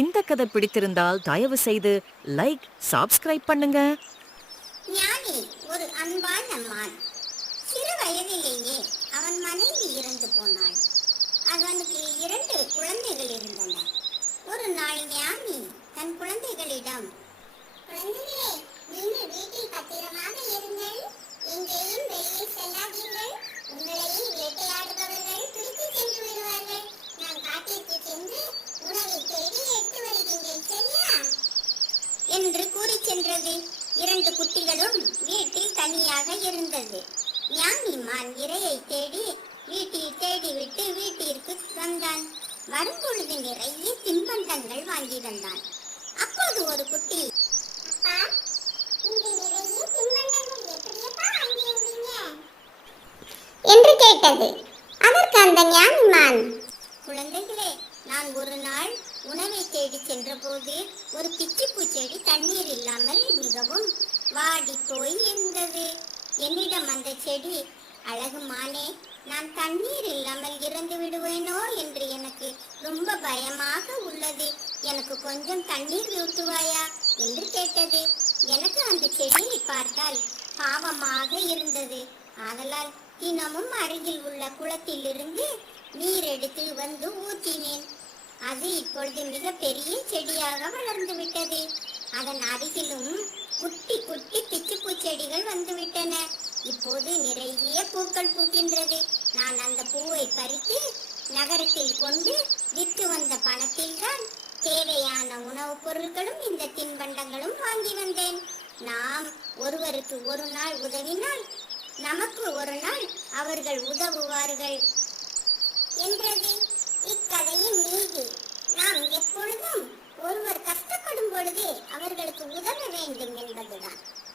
இந்த கதை பிடித்திருந்தால் தயவு செய்து லைக், சப்ஸ்கிரைப் பண்ணுங்க. ஞானி ஒரு அன்பான மான். சிறு வயதிலேயே அவன் மனைவி இறந்து போனாள். அவனுக்கு 2 குழந்தைகள் இருந்தன. ஒரு நாள் ஞானி தன் குழந்தைகளிடம், குழந்தைகளே, நீங்கள் வீட்டில் பத்திரமாக இருங்கள், எங்கேயும் வெளியே செல்லாதீர்கள், உங்களையும் வேட்டையாடுபவர்கள் பிடித்து சென்று விடுவார்கள், நான் காட்டிற்கு சென்று உணவை தேடி எடுத்து வருகின்றேன், சரியா என்று கூறி சென்றது. 2 குட்டிகளும் வீட்டில் தனியாக இருந்தது. ஞானி மான் இரையை தேடி வீட்டில் தேடிவிட்டு வீட்டிற்கு வந்தான். வரும்பொழுது நிறைய தின்பண்டங்கள் வாங்கி வந்தான். அப்போது ஒரு குட்டி, அப்பா, இங்கு நிறைய தின்பண்டங்கள் எப்படியப்பா வாங்கி வந்தீங்க என்று கேட்டது. அதற்கு அந்த ஞானி மான், குழந்தைகளே, நான் ஒரு நாள் உணவை தேடி சென்றபோது ஒரு பிச்சிப்பூ செடி தண்ணீர் இல்லாமல் மிகவும் வாடி போய் இருந்தது. என்னிடம் அந்த செடி, அழகு மானே, நான் தண்ணீர் இல்லாமல் இறந்து விடுவேனோ என்று எனக்கு ரொம்ப பயமாக உள்ளது, எனக்கு கொஞ்சம் தண்ணீர் ஊற்றுவாயா என்று கேட்டது. எனக்கு அந்த செடியை பார்த்தால் பாவமாக இருந்தது. ஆதலால் தினமும் அருகில் உள்ள குளத்தில் இருந்து நீர் எடுத்து வந்து ஊற்றினேன். அது இப்பொழுது மிக பெரிய செடியாக வளர்ந்து விட்டது. அதன் அருகிலும் குட்டி குட்டி பிச்சுப்பூ செடிகள் வந்துவிட்டன. இப்போது நிறைய பூக்கள் பூக்கின்றது. நான் அந்த பூவை பறித்து நகரத்தில் கொண்டு விற்று வந்த பணத்தில் தான் தேவையான உணவுப் பொருட்களும் இந்த தின்பண்டங்களும் வாங்கி வந்தேன். நாம் ஒருவருக்கு ஒரு நாள் உதவினால் நமக்கு ஒரு நாள் அவர்கள் உதவுவார்கள் என்றது இக்கதையின் நீதி. நாம் எப்பொழுதும் ஒருவர் கஷ்டப்படும் பொழுது அவர்களுக்கு உதவ வேண்டுங்க.